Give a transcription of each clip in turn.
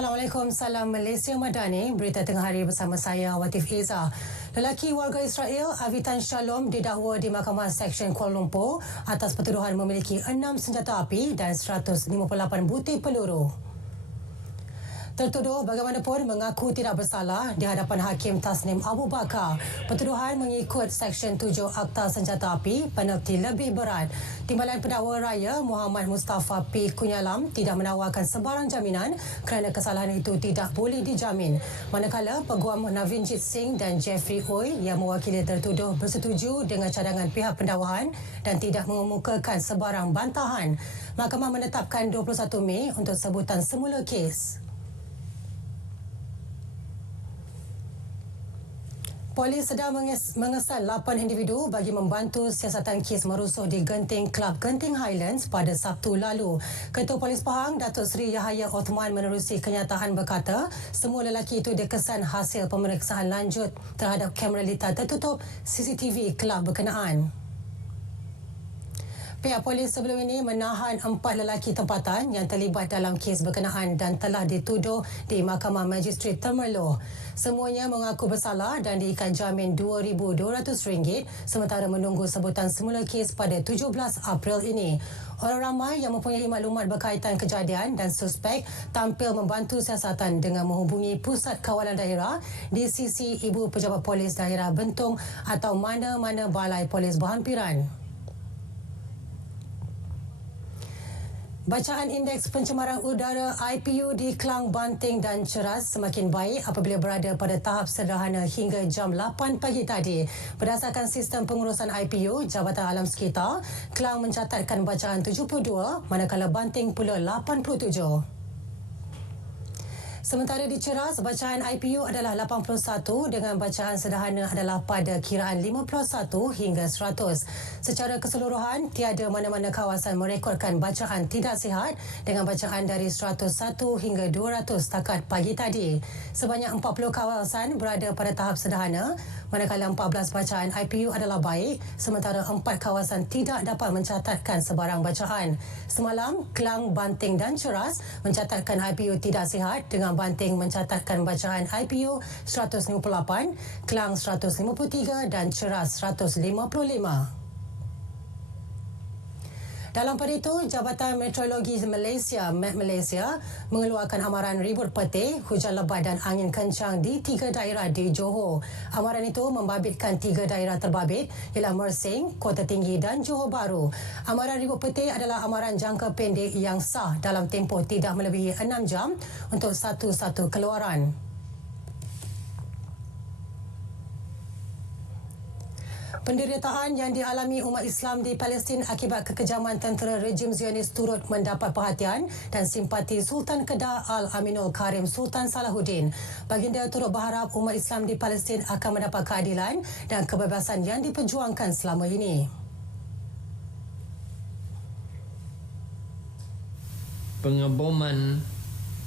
Assalamualaikum, salam Malaysia Madani. Berita tengah hari bersama saya, Watif Eza. Lelaki warga Israel, Avitan Shalom, didakwa di Mahkamah Seksyen Kuala Lumpur atas pertuduhan memiliki 6 senjata api dan 158 butir peluru. Tertuduh bagaimanapun mengaku tidak bersalah di hadapan Hakim Tasnim Abu Bakar. Pertuduhan mengikut Seksyen 7 Akta Senjata Api, penalti lebih berat. Timbalan Pendakwa Raya Muhammad Mustafa P. Kunyalam tidak menawarkan sebarang jaminan kerana kesalahan itu tidak boleh dijamin. Manakala Peguam Navinjit Singh dan Jeffrey Oi yang mewakili tertuduh bersetuju dengan cadangan pihak pendakwaan dan tidak mengemukakan sebarang bantahan. Mahkamah menetapkan 21 Mei untuk sebutan semula kes. Polis sedang mengesan 8 individu bagi membantu siasatan kes merusuh di Genting Club Genting Highlands pada Sabtu lalu. Ketua Polis Pahang, Datuk Seri Yahya Othman menerusi kenyataan berkata semua lelaki itu dikesan hasil pemeriksaan lanjut terhadap kamera litar tertutup CCTV kelab berkenaan. Pihak polis sebelum ini menahan 4 lelaki tempatan yang terlibat dalam kes berkenaan dan telah dituduh di Mahkamah Magistrate Temerloh. Semuanya mengaku bersalah dan diikat jamin RM2,200 sementara menunggu sebutan semula kes pada 17 April ini. Orang ramai yang mempunyai maklumat berkaitan kejadian dan suspek tampil membantu siasatan dengan menghubungi Pusat Kawalan Daerah di sisi Ibu Pejabat Polis Daerah Bentong atau mana-mana balai polis berhampiran. Bacaan indeks pencemaran udara IPU di Klang, Banting dan Cheras semakin baik apabila berada pada tahap sederhana hingga jam 8 pagi tadi. Berdasarkan sistem pengurusan IPU, Jabatan Alam Sekitar, Klang mencatatkan bacaan 72 manakala Banting pula 87. Sementara di Cheras, bacaan IPU adalah 81 dengan bacaan sederhana adalah pada kiraan 51 hingga 100. Secara keseluruhan, tiada mana-mana kawasan merekodkan bacaan tidak sihat dengan bacaan dari 101 hingga 200 setakat pagi tadi. Sebanyak 40 kawasan berada pada tahap sederhana, manakala 14 bacaan IPU adalah baik, sementara 4 kawasan tidak dapat mencatatkan sebarang bacaan. Semalam, Klang, Banting dan Cheras mencatatkan IPU tidak sihat dengan Banting mencatatkan bacaan IPU 158, Klang 153 dan Cheras 155. Dalam pada itu, Jabatan Meteorologi Malaysia, Met Malaysia, mengeluarkan amaran ribut petir, hujan lebat dan angin kencang di 3 daerah di Johor. Amaran itu membabitkan 3 daerah terbabit ialah Mersing, Kota Tinggi dan Johor Bahru. Amaran ribut petir adalah amaran jangka pendek yang sah dalam tempoh tidak melebihi 6 jam untuk satu-satu keluaran. Penderitaan yang dialami umat Islam di Palestin akibat kekejaman tentera rejim Zionis turut mendapat perhatian dan simpati Sultan Kedah Al-Aminul Karim Sultan Salahuddin. Baginda turut berharap umat Islam di Palestin akan mendapat keadilan dan kebebasan yang diperjuangkan selama ini. Pengeboman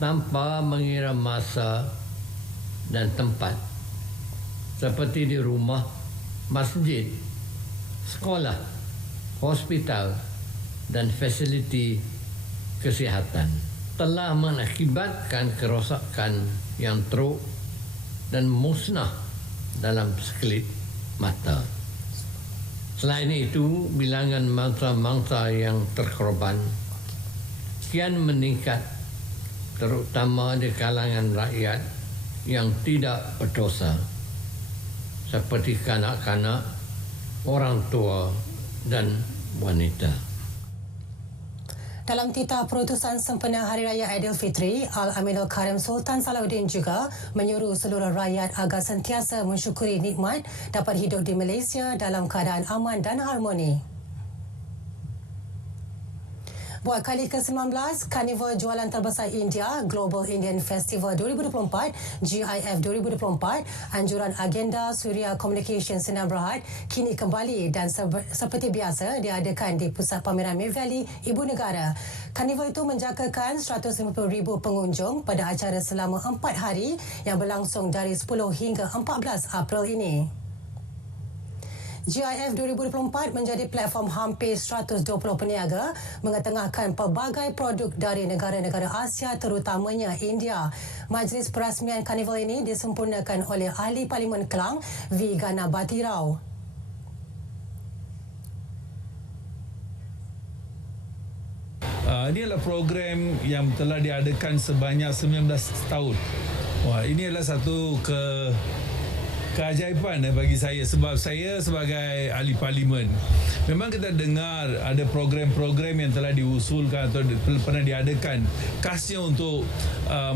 tanpa mengira masa dan tempat seperti di rumah, masjid, sekolah, hospital dan fasiliti kesihatan telah mengakibatkan kerosakan yang teruk dan musnah dalam sekelip mata. Selain itu, bilangan mangsa-mangsa yang terkorban kian meningkat, terutama di kalangan rakyat yang tidak berdosa seperti kanak-kanak, orang tua dan wanita. Dalam titah perutusan sempena Hari Raya Aidilfitri, Al-Aminul Karim Sultan Salahuddin juga menyuruh seluruh rakyat agar sentiasa mensyukuri nikmat dapat hidup di Malaysia dalam keadaan aman dan harmoni. Buat kali ke-19, Karnival Jualan Terbesar India Global Indian Festival 2024 GIF 2024, anjuran agenda Suria Communication Sdn Bhd kini kembali dan seperti biasa diadakan di Pusat Pameran May Valley, Ibu Negara. Karnival itu menjangkakan 150,000 pengunjung pada acara selama 4 hari yang berlangsung dari 10 hingga 14 April ini. GIF 2024 menjadi platform hampir 120 peniaga mengetengahkan pelbagai produk dari negara-negara Asia terutamanya India. Majlis perasmian karnival ini disempurnakan oleh Ahli Parlimen Kelang V. Gana Batirau. Ini adalah program yang telah diadakan sebanyak 19 tahun. Wah, ini adalah satu keajaiban bagi saya sebab saya sebagai ahli parlimen memang kita dengar ada program-program yang telah diusulkan atau pernah diadakan khasnya untuk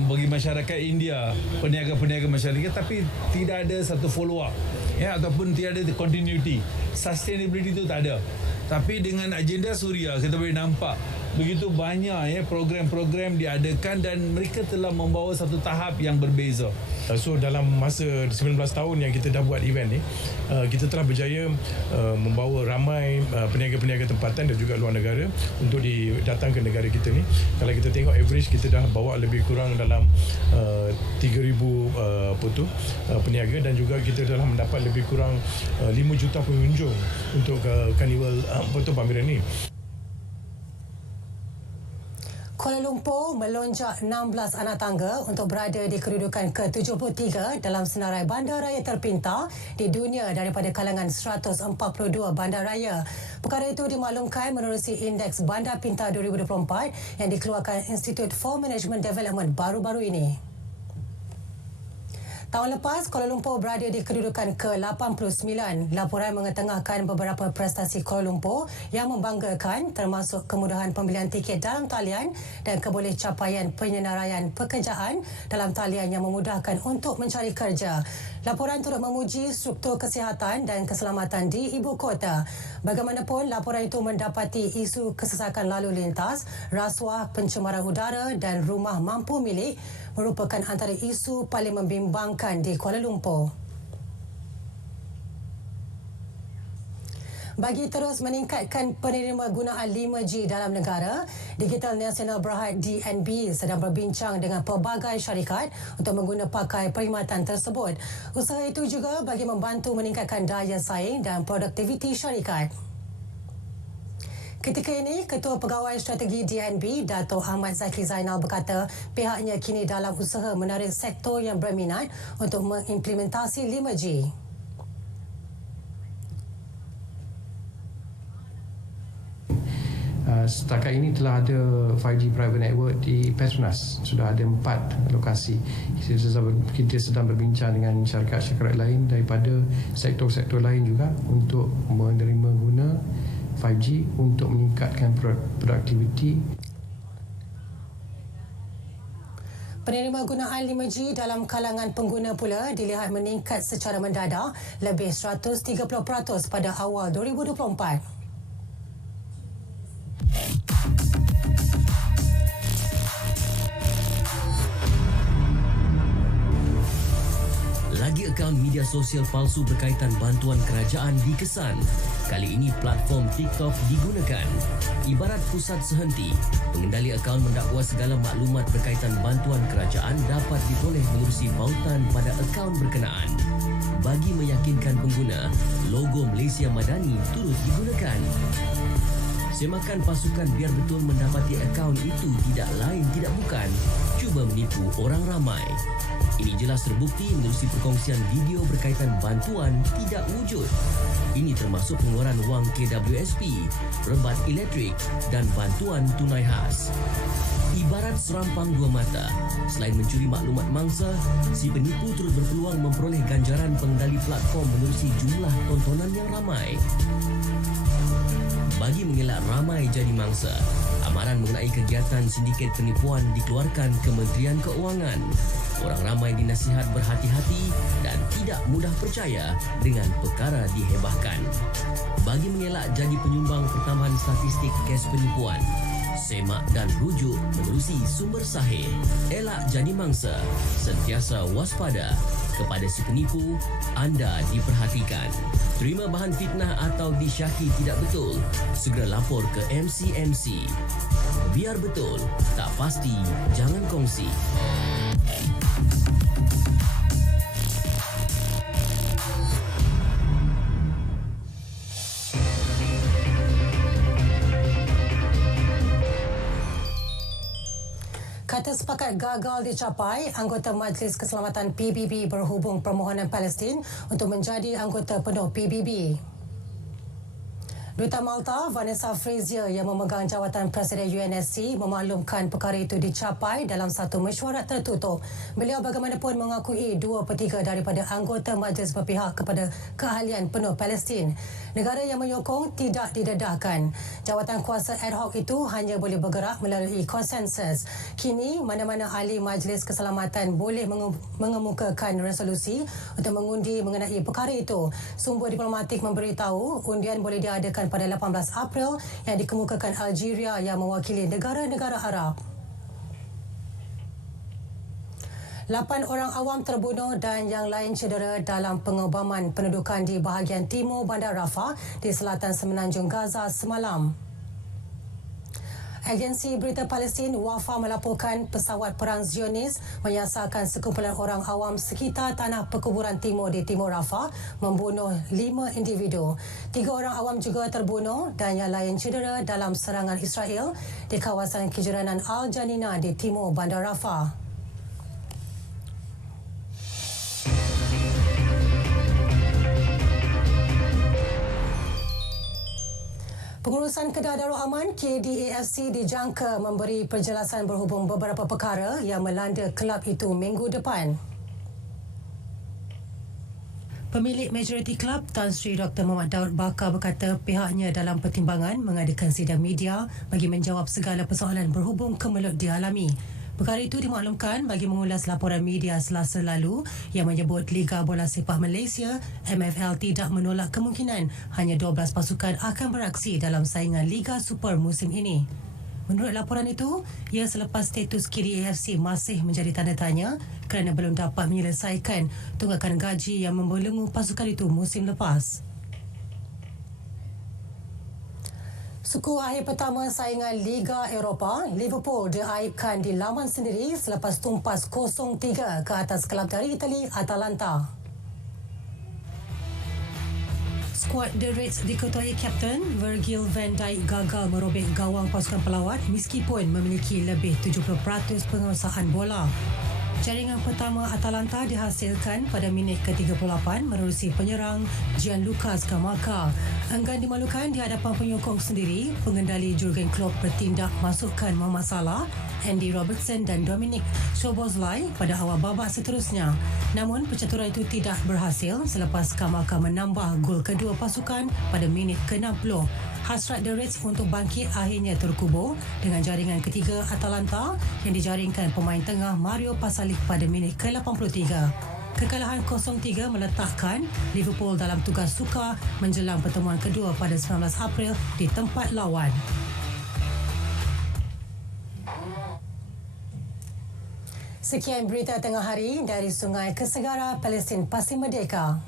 bagi masyarakat India, peniaga-peniaga masyarakat, tapi tidak ada satu follow up ataupun tidak ada continuity, sustainability itu tak ada. Tapi dengan agenda Suria kita boleh nampak begitu banyak program-program diadakan dan mereka telah membawa satu tahap yang berbeza. So dalam masa 19 tahun yang kita dah buat event ni, kita telah berjaya membawa ramai peniaga-peniaga tempatan dan juga luar negara untuk datang ke negara kita ni. Kalau kita tengok average, kita dah bawa lebih kurang dalam 3,000 peniaga dan juga kita telah mendapat lebih kurang 5 juta pengunjung untuk karnival pameran ni. Kuala Lumpur melonjak 16 anak tangga untuk berada di kedudukan ke-73 dalam senarai bandaraya terpintar di dunia daripada kalangan 142 bandaraya. Perkara itu dimaklumkan menerusi Indeks Bandar Pintar 2024 yang dikeluarkan Institute for Management Development baru-baru ini. Tahun lepas, Kuala Lumpur berada di kedudukan ke-89. Laporan mengetengahkan beberapa prestasi Kuala Lumpur yang membanggakan termasuk kemudahan pembelian tiket dalam talian dan keboleh capaian penyenaraian pekerjaan dalam talian yang memudahkan untuk mencari kerja. Laporan turut memuji struktur kesihatan dan keselamatan di ibu kota. Bagaimanapun, laporan itu mendapati isu kesesakan lalu lintas, rasuah, pencemaran udara dan rumah mampu milik merupakan antara isu paling membimbangkan di Kuala Lumpur. Bagi terus meningkatkan penerima gunaan 5G dalam negara, Digital Nasional Berhad DNB sedang berbincang dengan pelbagai syarikat untuk mengguna pakai perkhidmatan tersebut. Usaha itu juga bagi membantu meningkatkan daya saing dan produktiviti syarikat. Ketika ini, Ketua Pegawai Strategi DNB, Dato' Ahmad Zakri Zainal berkata pihaknya kini dalam usaha menarik sektor yang berminat untuk mengimplementasi 5G. Setakat ini telah ada 5G private network di Petronas. Sudah ada 4 lokasi. Kita sedang berbincang dengan syarikat-syarikat lain daripada sektor-sektor lain juga untuk menerima guna 5G untuk meningkatkan produktiviti. Penerima gunaan 5G dalam kalangan pengguna pula dilihat meningkat secara mendadak lebih 130% pada awal 2024. Lagi akaun media sosial palsu berkaitan bantuan kerajaan dikesan. Kali ini platform TikTok digunakan. Ibarat pusat sehenti, pengendali akaun mendakwa segala maklumat berkaitan bantuan kerajaan dapat diperoleh menerusi pautan pada akaun berkenaan. Bagi meyakinkan pengguna, logo Malaysia Madani turut digunakan. Semakan pasukan biar betul mendapati akaun itu tidak lain tidak bukan cuba menipu orang ramai. Ini jelas terbukti menerusi perkongsian video berkaitan bantuan tidak wujud. Ini termasuk pengeluaran wang KWSP, rebat elektrik dan bantuan tunai khas. Ibarat serampang dua mata, selain mencuri maklumat mangsa, si penipu turut berpeluang memperoleh ganjaran pengendali platform menerusi jumlah tontonan yang ramai. Bagi mengelak ramai jadi mangsa, amaran mengenai kegiatan sindiket penipuan dikeluarkan Kementerian Keuangan. Orang ramai dinasihat berhati-hati dan tidak mudah percaya dengan perkara dihebahkan. Bagi mengelak jadi penyumbang pertambahan statistik kes penipuan, semak dan rujuk menerusi sumber sahih. Elak jadi mangsa, sentiasa waspada. Kepada si penipu, anda diperhatikan. Terima bahan fitnah atau disyaki tidak betul, segera lapor ke MCMC. Biar betul, tak pasti, jangan kongsi. Kata sepakat gagal dicapai, anggota Majlis Keselamatan PBB berhubung permohonan Palestin untuk menjadi anggota penuh PBB. Duta Malta, Vanessa Frazier yang memegang jawatan Presiden UNSC memaklumkan perkara itu dicapai dalam satu mesyuarat tertutup. Beliau bagaimanapun mengakui 2/3 daripada anggota majlis berpihak kepada keahlian penuh Palestin. Negara yang menyokong tidak didedahkan. Jawatan kuasa ad hoc itu hanya boleh bergerak melalui konsensus. Kini, mana-mana ahli Majlis Keselamatan boleh mengemukakan resolusi untuk mengundi mengenai perkara itu. Sumber diplomatik memberitahu undian boleh diadakan pada 18 April yang dikemukakan Algeria yang mewakili negara-negara Arab. 8 orang awam terbunuh dan yang lain cedera dalam pengobaman pendudukan di bahagian timur Bandar Rafah di selatan semenanjung Gaza semalam. Agensi Berita Palestin Wafa melaporkan pesawat perang Zionis menyasarkan sekumpulan orang awam sekitar tanah perkuburan timur di Timur Rafah membunuh 5 individu. 3 orang awam juga terbunuh dan yang lain cedera dalam serangan Israel di kawasan kejiranan Al-Janina di timur Bandar Rafah. Pengurusan Kedah Darul Aman KDAFC dijangka memberi penjelasan berhubung beberapa perkara yang melanda kelab itu minggu depan. Pemilik majoriti kelab Tan Sri Dr. Muhammad Daud Bakar berkata pihaknya dalam pertimbangan mengadakan sidang media bagi menjawab segala persoalan berhubung kemelut dialami. Perkara itu dimaklumkan bagi mengulas laporan media Selasa lalu yang menyebut Liga Bola Sepak Malaysia MFL tidak menolak kemungkinan hanya 12 pasukan akan beraksi dalam saingan Liga Super musim ini. Menurut laporan itu, ia selepas status KDAFC masih menjadi tanda tanya kerana belum dapat menyelesaikan tunggakan gaji yang membelenggu pasukan itu musim lepas. Suku akhir pertama saingan Liga Eropah, Liverpool diaibkan di laman sendiri selepas tumpas 0-3 ke atas kelab dari Itali, Atalanta. Skuad The Reds diketuai Kapten Virgil van Dijk gagal merobek gawang pasukan pelawat meskipun memiliki lebih 70% penguasaan bola. Jaringan pertama Atalanta dihasilkan pada minit ke-38 menerusi penyerang Gianluca Scamacca. Enggan dimalukan di hadapan penyokong sendiri, pengendali Jurgen Klopp bertindak masukkan Mohamed Salah, Andy Robertson dan Dominic Szoboszlai pada awal babak seterusnya. Namun percaturan itu tidak berhasil selepas Scamacca menambah gol kedua pasukan pada minit ke-60. Hasrat The Reds untuk bangkit akhirnya terkubur dengan jaringan ketiga Atalanta yang dijaringkan pemain tengah Mario Pasalic pada minit ke-83. Kekalahan 0-3 meletakkan Liverpool dalam tugas sukar menjelang pertemuan kedua pada 19 April di tempat lawan. Sekian berita tengah hari dari Sungai Kesegara, Palestin Pasti Merdeka.